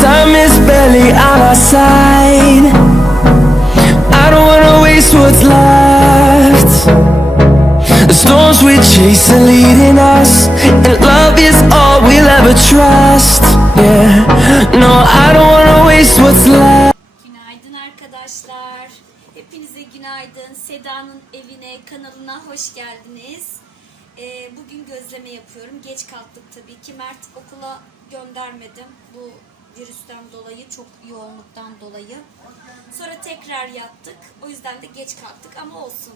Time is barely on our side. I don't wanna waste what's left. The storms we chase are leading us, and love is all we'll ever trust. Yeah, no, I don't wanna waste what's left. Günaydın arkadaşlar. Hepinize günaydın. Seda'nın evine, kanalına hoş geldiniz. Ee, bugün gözleme yapıyorum. Geç kalktık tabii ki. Mert okula göndermedim. Bu virüsten dolayı, çok yoğunluktan dolayı. Sonra tekrar yattık. O yüzden de geç kalktık ama olsun.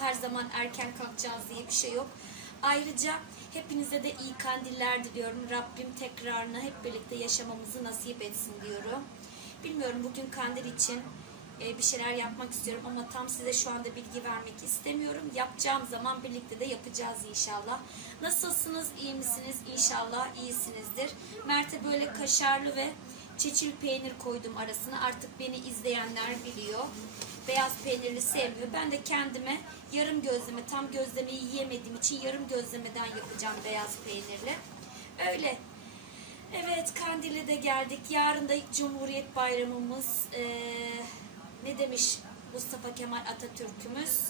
Her zaman erken kalkacağız diye bir şey yok. Ayrıca hepinize de iyi kandiller diliyorum. Rabbim tekrarını hep birlikte yaşamamızı nasip etsin diyorum. Bilmiyorum bugün kandil için bir şeyler yapmak istiyorum ama tam size şu anda bilgi vermek istemiyorum. Yapacağım zaman birlikte de yapacağız inşallah. Nasılsınız? iyi misiniz? İnşallah iyisinizdir. Mert'e böyle kaşarlı ve çeçil peynir koydum arasına. Artık beni izleyenler biliyor. Beyaz peynirli sevmiyor. Ben de kendime yarım gözleme, tam gözlemeyi yiyemediğim için yarım gözlemeden yapacağım beyaz peynirli. Öyle. Evet Kandil'e de geldik. Yarın da Cumhuriyet Bayramımız. Ee, ne demiş Mustafa Kemal Atatürk'ümüz?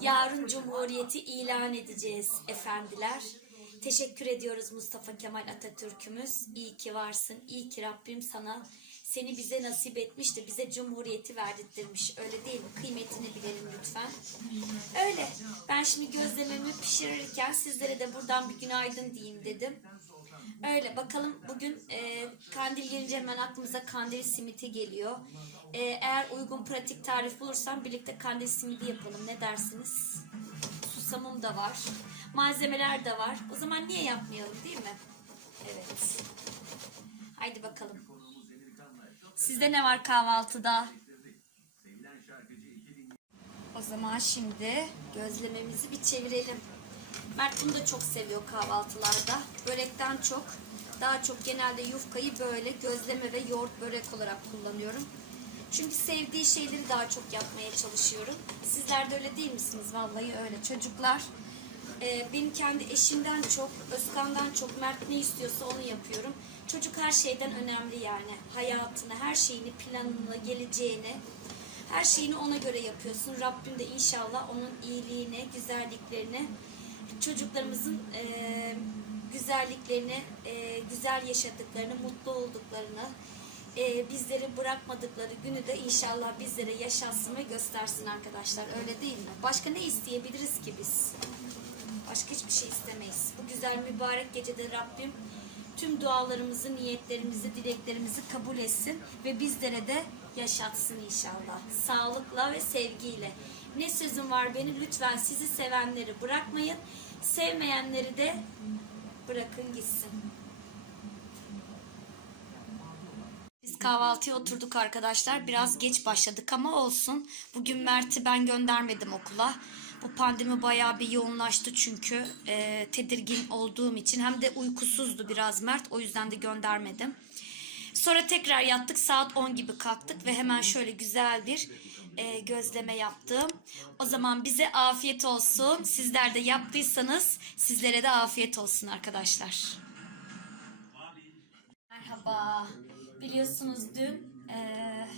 Yarın Cumhuriyeti ilan edeceğiz efendiler. Teşekkür ediyoruz Mustafa Kemal Atatürk'ümüz. İyi ki varsın. İyi ki Rabbim sana seni bize nasip etmiş de bize Cumhuriyeti verdirtmiş. Öyle değil mi? Kıymetini bilelim lütfen. Öyle. Ben şimdi gözlememi pişirirken sizlere de buradan bir günaydın diyeyim dedim. Öyle bakalım bugün e, kandil gelince hemen aklımıza kandil simiti geliyor. E, eğer uygun pratik tarif bulursam birlikte kandil simidi yapalım. Ne dersiniz? Susamım da var. Malzemeler de var. O zaman niye yapmayalım değil mi? Evet. Haydi bakalım. Sizde ne var kahvaltıda? O zaman şimdi gözlememizi bir çevirelim. Mert bunu da çok seviyor kahvaltılarda. Börekten çok, daha çok genelde yufkayı böyle gözleme ve yoğurt börek olarak kullanıyorum. Çünkü sevdiği şeyleri daha çok yapmaya çalışıyorum. Sizler de öyle değil misiniz? Vallahi öyle. Çocuklar e, benim kendi eşimden çok, Özkan'dan çok Mert ne istiyorsa onu yapıyorum. Çocuk her şeyden önemli yani. Hayatını, her şeyini, planını, geleceğini, her şeyini ona göre yapıyorsun. Rabbim de inşallah onun iyiliğini, güzelliklerini, çocuklarımızın e, güzelliklerini, e, güzel yaşadıklarını, mutlu olduklarını, e, bizleri bırakmadıkları günü de inşallah bizlere yaşatsın ve göstersin arkadaşlar. Öyle değil mi? Başka ne isteyebiliriz ki biz? Başka hiçbir şey istemeyiz. Bu güzel mübarek gecede Rabbim tüm dualarımızı, niyetlerimizi, dileklerimizi kabul etsin ve bizlere de yaşatsın inşallah. Sağlıkla ve sevgiyle. Ne sözüm var benim lütfen sizi sevenleri bırakmayın. Sevmeyenleri de bırakın gitsin. Biz kahvaltıya oturduk arkadaşlar. Biraz geç başladık ama olsun. Bugün Mert'i ben göndermedim okula. Bu pandemi bayağı bir yoğunlaştı çünkü e, tedirgin olduğum için. Hem de uykusuzdu biraz Mert. O yüzden de göndermedim. Sonra tekrar yattık. Saat 10 gibi kalktık ve hemen şöyle güzel bir e, gözleme yaptım. O zaman bize afiyet olsun. Sizler de yaptıysanız sizlere de afiyet olsun arkadaşlar. Merhaba. Biliyorsunuz dün eee,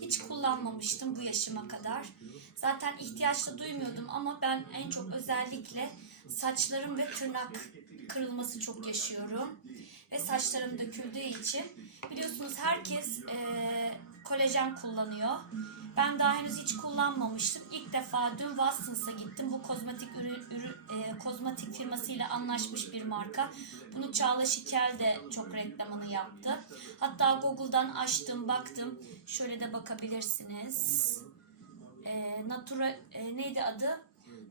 hiç kullanmamıştım bu yaşıma kadar. Zaten ihtiyaç da duymuyordum ama ben en çok özellikle saçlarım ve tırnak kırılması çok yaşıyorum. Ve saçlarım döküldüğü için biliyorsunuz herkes eee, kolajen kullanıyor. Ben daha henüz hiç kullanmamıştım. İlk defa dün Watsons'a gittim. Bu kozmetik ürün, ürün e, kozmetik firmasıyla anlaşmış bir marka. Bunu Çağla Şikel de çok reklamını yaptı. Hatta Google'dan açtım, baktım. Şöyle de bakabilirsiniz. E, Natura e, neydi adı?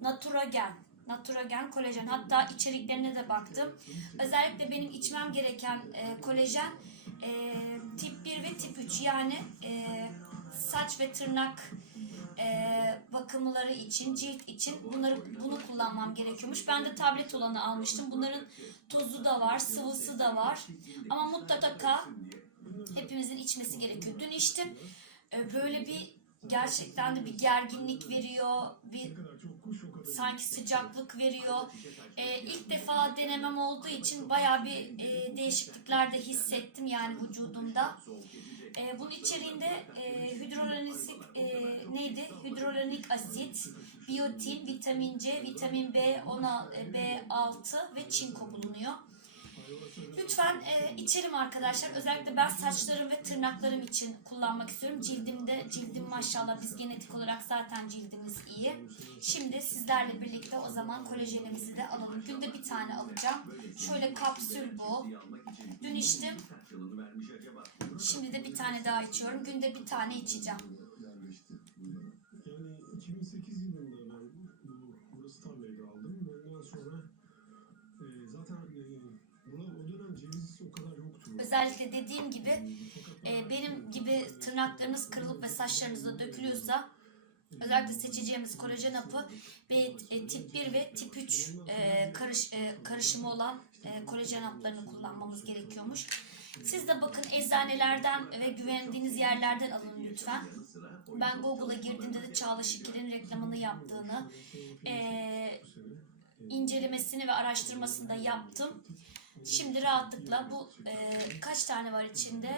Naturagen. Naturagen kolajen. Hatta içeriklerine de baktım. Özellikle benim içmem gereken e, kolajen e, tip 1 ve tip 3 yani e, saç ve tırnak e, bakımları için, cilt için bunları bunu kullanmam gerekiyormuş. Ben de tablet olanı almıştım. Bunların tozu da var, sıvısı da var. Ama mutlaka hepimizin içmesi gerekiyor. Dün içtim. E, böyle bir gerçekten de bir gerginlik veriyor, bir sanki sıcaklık veriyor. Ee, ilk defa denemem olduğu için bayağı bir e, değişiklikler de hissettim yani vücudumda. Ee, bunun içeriğinde e, hidrolanik e, neydi? Hidrolanik asit, biyotin, vitamin C, vitamin B, 16, e, B6 ve çinko bulunuyor. Lütfen e, içerim arkadaşlar. Özellikle ben saçlarım ve tırnaklarım için kullanmak istiyorum. Cildimde, cildim maşallah biz genetik olarak zaten cildimiz iyi. Şimdi sizlerle birlikte o zaman kolajenimizi de alalım. Günde bir tane alacağım. Şöyle kapsül bu. Dün içtim. Şimdi de bir tane daha içiyorum. Günde bir tane içeceğim. Yani 2008 yılında ben bu burası tarlayı aldım. Ondan sonra e, zaten e, burada o dönem ceviz o kadar yoktu. Özellikle dediğim gibi e, benim gibi tırnaklarınız kırılıp ve saçlarınızda dökülüyorsa özellikle seçeceğimiz kolajen hapı B, e, tip 1 ve tip 3 e, karış, e, karışımı olan e, kolajen haplarını kullanmamız gerekiyormuş. Siz de bakın eczanelerden ve güvendiğiniz yerlerden alın lütfen. Ben Google'a girdiğimde de Çağla Şikir'in reklamını yaptığını, e, incelemesini ve araştırmasını da yaptım. Şimdi rahatlıkla bu e, kaç tane var içinde?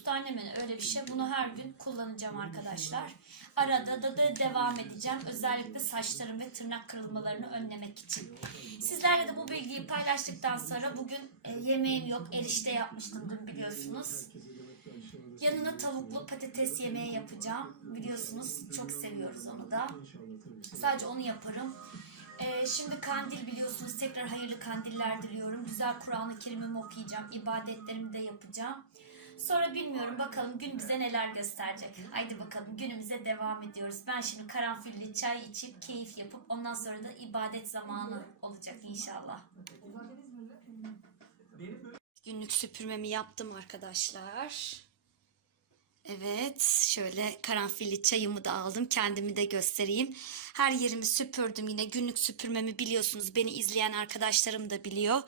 30 tane mi öyle bir şey. Bunu her gün kullanacağım arkadaşlar. Arada da, da devam edeceğim. Özellikle saçlarım ve tırnak kırılmalarını önlemek için. Sizlerle de bu bilgiyi paylaştıktan sonra bugün e, yemeğim yok. Erişte yapmıştım dün biliyorsunuz. Yanına tavuklu patates yemeği yapacağım. Biliyorsunuz çok seviyoruz onu da. Sadece onu yaparım. Ee, şimdi kandil biliyorsunuz. Tekrar hayırlı kandiller diliyorum. Güzel Kur'an-ı Kerim'imi okuyacağım. ibadetlerimi de yapacağım. Sonra bilmiyorum bakalım gün bize neler gösterecek. Haydi bakalım günümüze devam ediyoruz. Ben şimdi karanfilli çay içip keyif yapıp ondan sonra da ibadet zamanı olacak inşallah. Günlük süpürmemi yaptım arkadaşlar. Evet, şöyle karanfilli çayımı da aldım. Kendimi de göstereyim. Her yerimi süpürdüm. Yine günlük süpürmemi biliyorsunuz. Beni izleyen arkadaşlarım da biliyor.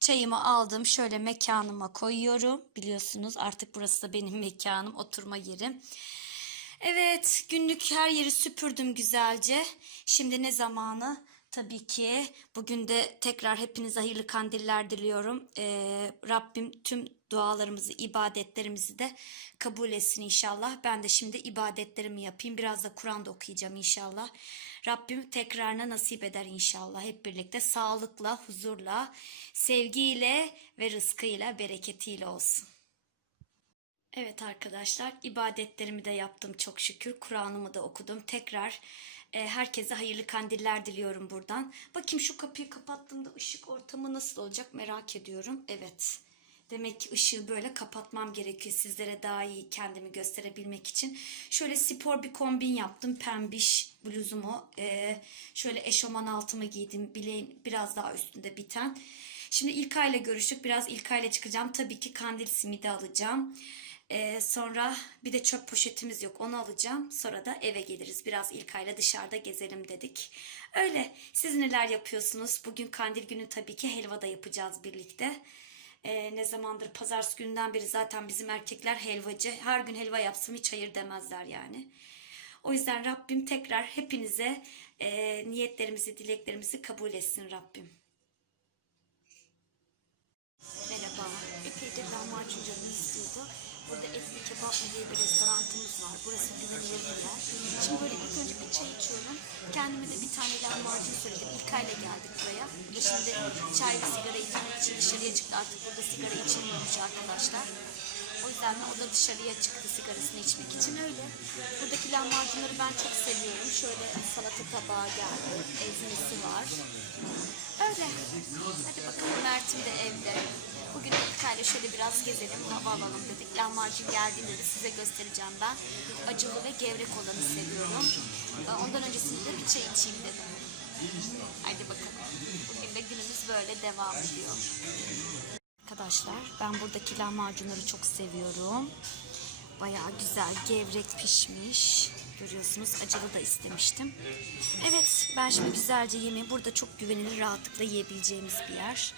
Çayımı aldım. Şöyle mekanıma koyuyorum. Biliyorsunuz artık burası da benim mekanım, oturma yerim. Evet, günlük her yeri süpürdüm güzelce. Şimdi ne zamanı? Tabii ki bugün de tekrar hepinize hayırlı kandiller diliyorum. Ee, Rabbim tüm dualarımızı, ibadetlerimizi de kabul etsin inşallah. Ben de şimdi ibadetlerimi yapayım. Biraz da Kur'an da okuyacağım inşallah. Rabbim tekrarına nasip eder inşallah. Hep birlikte sağlıkla, huzurla, sevgiyle ve rızkıyla, bereketiyle olsun. Evet arkadaşlar ibadetlerimi de yaptım çok şükür. Kur'an'ımı da okudum. Tekrar e, herkese hayırlı kandiller diliyorum buradan. Bakayım şu kapıyı kapattığımda ışık ortamı nasıl olacak merak ediyorum. Evet. Demek ki ışığı böyle kapatmam gerekiyor sizlere daha iyi kendimi gösterebilmek için. Şöyle spor bir kombin yaptım. Pembiş bluzumu. e, şöyle eşofman altımı giydim. Bileğin biraz daha üstünde biten. Şimdi İlkay görüştük. Biraz İlkay çıkacağım. Tabii ki kandil simidi alacağım. Ee, sonra bir de çöp poşetimiz yok onu alacağım. Sonra da eve geliriz. Biraz İlkay'la dışarıda gezelim dedik. Öyle. Siz neler yapıyorsunuz? Bugün kandil günü tabii ki helva da yapacağız birlikte. Ee, ne zamandır pazartesi günden beri zaten bizim erkekler helvacı. Her gün helva yapsam hiç hayır demezler yani. O yüzden Rabbim tekrar hepinize e, niyetlerimizi, dileklerimizi kabul etsin Rabbim. Merhaba. Epeydir lahmacun canım istiyordu. Burada etli kebap mı diye bir restoranımız var. Burası güvenilir bir yer. Şimdi böyle ilk önce bir çay içiyorum. Kendime de bir tane lahmacun söyledim. İlkay'la geldik buraya. Bu da şimdi çay ve sigara içmek için dışarıya çıktı. Artık burada sigara içilmiyormuş arkadaşlar. O yüzden de o da dışarıya çıktı sigarasını içmek için öyle. Buradaki lahmacunları ben çok seviyorum. Şöyle salata tabağı geldi. Ezmesi var. Öyle. Hadi bakalım Mert'im de evde. Bugün İlkay'la şöyle biraz gezelim, hava alalım dedik. Lahmacun geldiğinde de size göstereceğim ben. Acılı ve gevrek olanı seviyorum. Ee, Ondan öncesinde bir çay içeyim dedim. Hadi bakalım. Bugün de günümüz böyle devam ediyor. Arkadaşlar ben buradaki lahmacunları çok seviyorum. Bayağı güzel gevrek pişmiş. Görüyorsunuz acılı da istemiştim. Evet ben şimdi güzelce yemeği burada çok güvenilir rahatlıkla yiyebileceğimiz bir yer.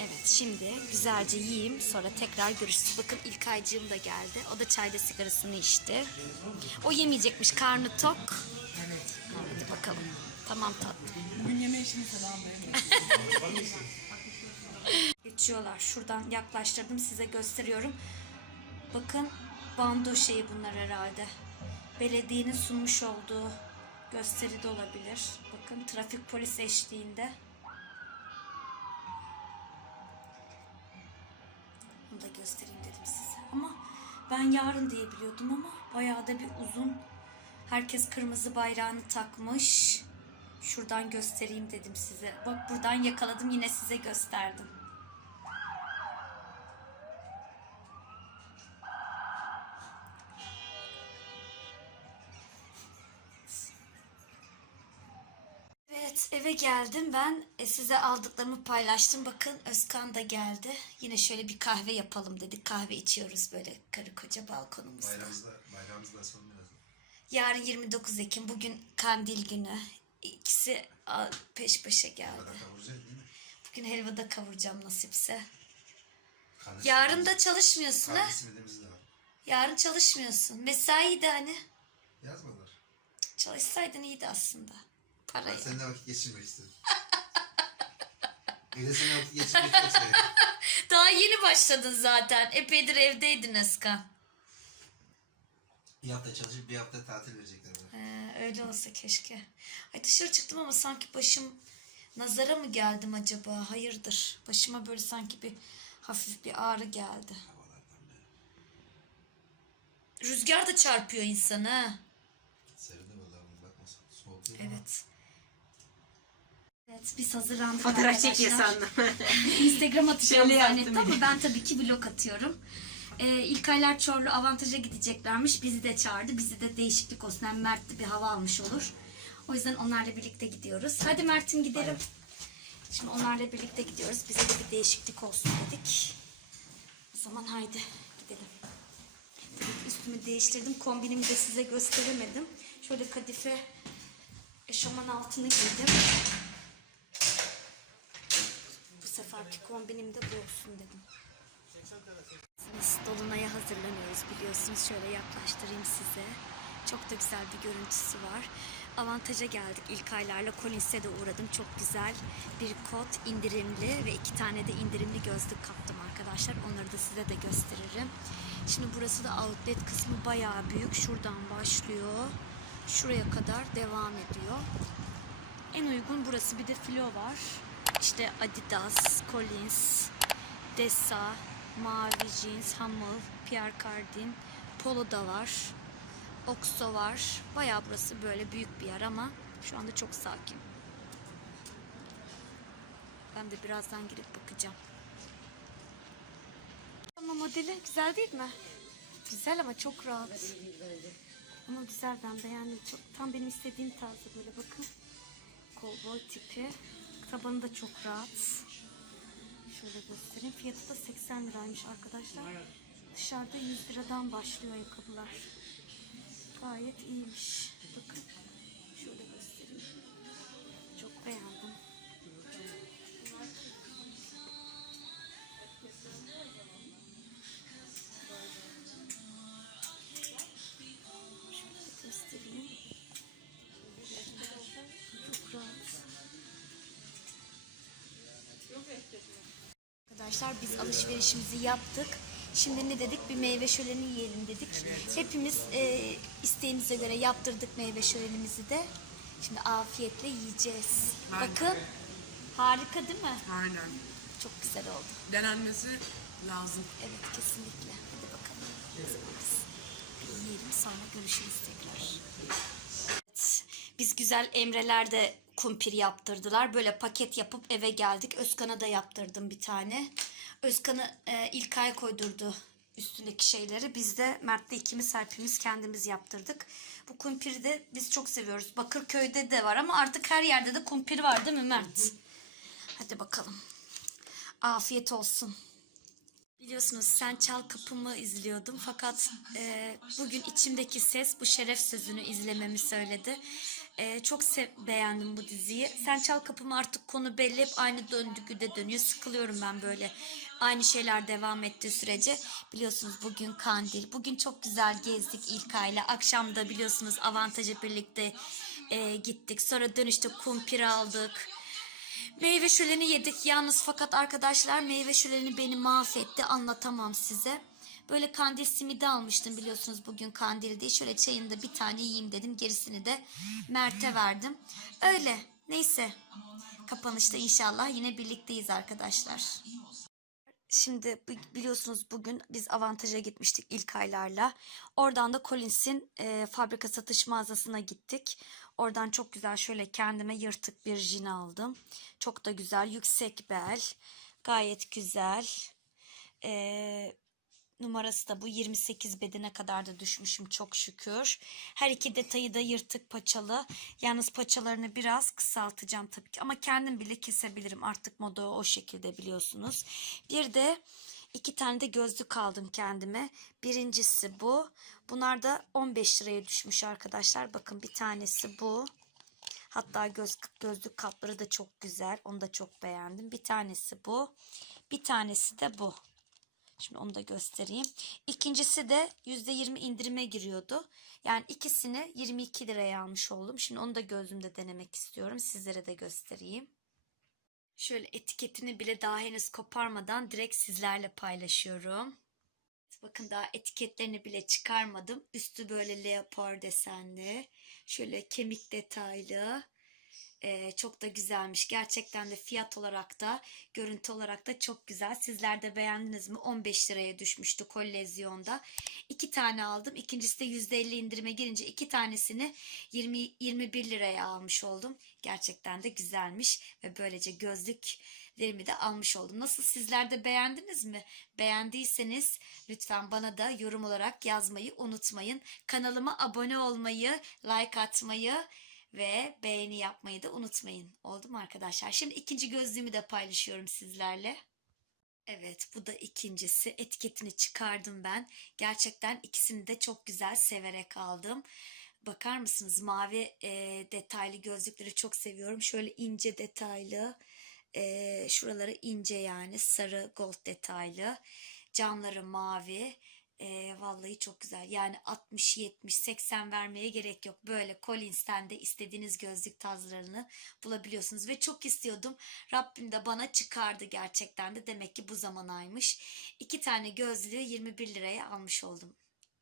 Evet şimdi güzelce yiyeyim sonra tekrar görüşürüz. Bakın İlkaycığım da geldi. O da çayda sigarasını içti. O yemeyecekmiş karnı tok. Hadi bakalım. Tamam tatlım. Bugün yeme işini benim. Geçiyorlar. Şuradan yaklaştırdım size gösteriyorum. Bakın bando şeyi bunlar herhalde. Belediyenin sunmuş olduğu gösteri de olabilir. Bakın trafik polis eşliğinde. Bunu da göstereyim dedim size. Ama ben yarın diye biliyordum ama bayağı da bir uzun. Herkes kırmızı bayrağını takmış. Şuradan göstereyim dedim size. Bak buradan yakaladım yine size gösterdim. Evet eve geldim. Ben e, size aldıklarımı paylaştım. Bakın Özkan da geldi. Yine şöyle bir kahve yapalım dedik. Kahve içiyoruz böyle karı koca balkonumuzda. Bayramımızda, bayramımızda son biraz. yarın 29 Ekim. Bugün kandil günü. İkisi a, peş peşe geldi. Arada kavuracağız değil mi? bugün helvada kavuracağım nasipse. Kanı yarın da çalışmıyorsun ha Kanı simidimiz de var. yarın çalışmıyorsun. Mesai de hani. Yazmadılar. çalışsaydın iyiydi aslında Ben parayı seninle vakit geçirmek istedim. Bir de seninle vakit geçirmek seviyorum. Daha yeni başladın zaten. Epeydir evdeydin Özkan. Bir hafta çalışıp bir hafta tatil verecekler bana. Ee, öyle olsa keşke. Ay dışarı çıktım ama sanki başım nazara mı geldim acaba? Hayırdır. Başıma böyle sanki bir hafif bir ağrı geldi. Havalardan beri. Rüzgar da çarpıyor insanı ha. Serinde vallahi bunu bakma. Soğuk değil ama. Evet. Evet biz hazırlandık Fotoğraf arkadaşlar. çekiyor sandım. Instagram atacağım Şöyle zannettim yaptım ama ben tabii ki vlog atıyorum. Ee, İlkaylar Çorlu avantaja gideceklermiş. Bizi de çağırdı. Bizi de değişiklik olsun. Hem Mert de bir hava almış olur. O yüzden onlarla birlikte gidiyoruz. Hadi Mert'im gidelim. Şimdi onlarla birlikte gidiyoruz. Bize de bir değişiklik olsun dedik. O zaman haydi gidelim. Tabii üstümü değiştirdim. Kombinimi de size gösteremedim. Şöyle kadife eşofman altını giydim. Seferki kombinim de bu olsun dedim. Dolunay'a hazırlanıyoruz biliyorsunuz. Şöyle yaklaştırayım size. Çok da güzel bir görüntüsü var. Avantaja geldik ilk aylarla. Collins'e de uğradım. Çok güzel bir kot indirimli ve iki tane de indirimli gözlük kaptım arkadaşlar. Onları da size de gösteririm. Şimdi burası da outlet kısmı bayağı büyük. Şuradan başlıyor. Şuraya kadar devam ediyor. En uygun burası. Bir de filo var. İşte Adidas, Collins, Dessa, Mavi Jeans, Hummel, Pierre Cardin, Polo da var. Oxo var. Bayağı burası böyle büyük bir yer ama şu anda çok sakin. Ben de birazdan girip bakacağım. Ama modeli güzel değil mi? Güzel ama çok rahat. Ama güzel ben beğendim. Çok, tam benim istediğim tarzı böyle bakın. Kovboy tipi. Tabanı da çok rahat. Şöyle göstereyim. Fiyatı da 80 liraymış arkadaşlar. Dışarıda 100 liradan başlıyor ayakkabılar. Gayet iyiymiş. Bakın. Arkadaşlar biz alışverişimizi yaptık. Şimdi ne dedik? Bir meyve şöleni yiyelim dedik. Hepimiz e, isteğimize göre yaptırdık meyve şölenimizi de. Şimdi afiyetle yiyeceğiz. Bakın. Harika değil mi? Aynen. Çok güzel oldu. Denenmesi lazım. Evet kesinlikle. Hadi bakalım. Bir yiyelim sonra görüşürüz tekrar. Evet, Biz güzel Emreler de kumpir yaptırdılar. Böyle paket yapıp eve geldik. Özkan'a da yaptırdım bir tane. Özkan'ı e, ilk ay koydurdu üstündeki şeyleri. Biz de Mert'le ikimiz hepimiz kendimiz yaptırdık. Bu kumpiri de biz çok seviyoruz. Bakırköy'de de var ama artık her yerde de kumpir var değil mi Mert? Hadi bakalım. Afiyet olsun. Biliyorsunuz Sen Çal Kapımı izliyordum fakat e, bugün içimdeki ses bu şeref sözünü izlememi söyledi. E, çok beğendim bu diziyi. Sen Çal Kapımı artık konu belli hep aynı döndüğü de dönüyor. Sıkılıyorum ben böyle aynı şeyler devam ettiği sürece. Biliyorsunuz bugün kandil. Bugün çok güzel gezdik ilk aile. Akşam da biliyorsunuz avantajı birlikte e, gittik. Sonra dönüşte kumpir aldık. Meyve şöleni yedik yalnız fakat arkadaşlar meyve şöleni beni mahvetti anlatamam size. Böyle kandil simidi almıştım biliyorsunuz bugün kandil değil. Şöyle çayında bir tane yiyeyim dedim gerisini de Mert'e verdim. Öyle neyse kapanışta inşallah yine birlikteyiz arkadaşlar. Şimdi bi- biliyorsunuz bugün biz avantaja gitmiştik ilk aylarla. Oradan da Collins'in e, fabrika satış mağazasına gittik. Oradan çok güzel şöyle kendime yırtık bir jin aldım. Çok da güzel yüksek bel. Gayet güzel. E, numarası da bu 28 bedene kadar da düşmüşüm çok şükür. Her iki detayı da yırtık paçalı. Yalnız paçalarını biraz kısaltacağım tabii ki ama kendim bile kesebilirim. Artık moda o şekilde biliyorsunuz. Bir de iki tane de gözlük aldım kendime. Birincisi bu. Bunlar da 15 liraya düşmüş arkadaşlar. Bakın bir tanesi bu. Hatta göz, gözlük kapları da çok güzel. Onu da çok beğendim. Bir tanesi bu. Bir tanesi de bu. Şimdi onu da göstereyim. İkincisi de %20 indirime giriyordu. Yani ikisini 22 liraya almış oldum. Şimdi onu da gözümde denemek istiyorum. Sizlere de göstereyim. Şöyle etiketini bile daha henüz koparmadan direkt sizlerle paylaşıyorum. Bakın daha etiketlerini bile çıkarmadım. Üstü böyle leopar desenli. Şöyle kemik detaylı. Ee, çok da güzelmiş. Gerçekten de fiyat olarak da görüntü olarak da çok güzel. Sizler de beğendiniz mi? 15 liraya düşmüştü kolezyonda. İki tane aldım. İkincisi de %50 indirime girince iki tanesini 20 21 liraya almış oldum. Gerçekten de güzelmiş ve böylece gözlüklerimi de almış oldum. Nasıl sizler de beğendiniz mi? Beğendiyseniz lütfen bana da yorum olarak yazmayı unutmayın. Kanalıma abone olmayı, like atmayı ve beğeni yapmayı da unutmayın. Oldu mu arkadaşlar? Şimdi ikinci gözlüğümü de paylaşıyorum sizlerle. Evet bu da ikincisi. Etiketini çıkardım ben. Gerçekten ikisini de çok güzel severek aldım. Bakar mısınız mavi e, detaylı gözlükleri çok seviyorum. Şöyle ince detaylı. E, şuraları ince yani sarı gold detaylı. Camları mavi. E, vallahi çok güzel. Yani 60, 70, 80 vermeye gerek yok. Böyle Collins'ten de istediğiniz gözlük tarzlarını bulabiliyorsunuz. Ve çok istiyordum. Rabbim de bana çıkardı gerçekten de. Demek ki bu zamanaymış. İki tane gözlüğü 21 liraya almış oldum.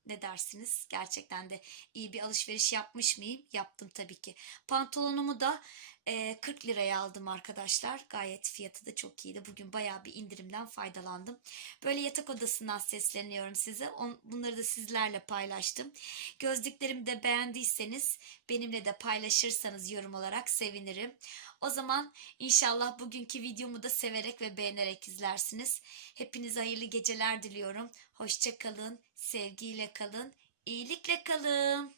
Ne dersiniz? Gerçekten de iyi bir alışveriş yapmış mıyım? Yaptım tabii ki. Pantolonumu da e, 40 liraya aldım arkadaşlar. Gayet fiyatı da çok iyiydi. Bugün bayağı bir indirimden faydalandım. Böyle yatak odasından sesleniyorum size. On, bunları da sizlerle paylaştım. Gözlüklerimi de beğendiyseniz benimle de paylaşırsanız yorum olarak sevinirim. O zaman inşallah bugünkü videomu da severek ve beğenerek izlersiniz. Hepinize hayırlı geceler diliyorum. Hoşça kalın, sevgiyle kalın, iyilikle kalın.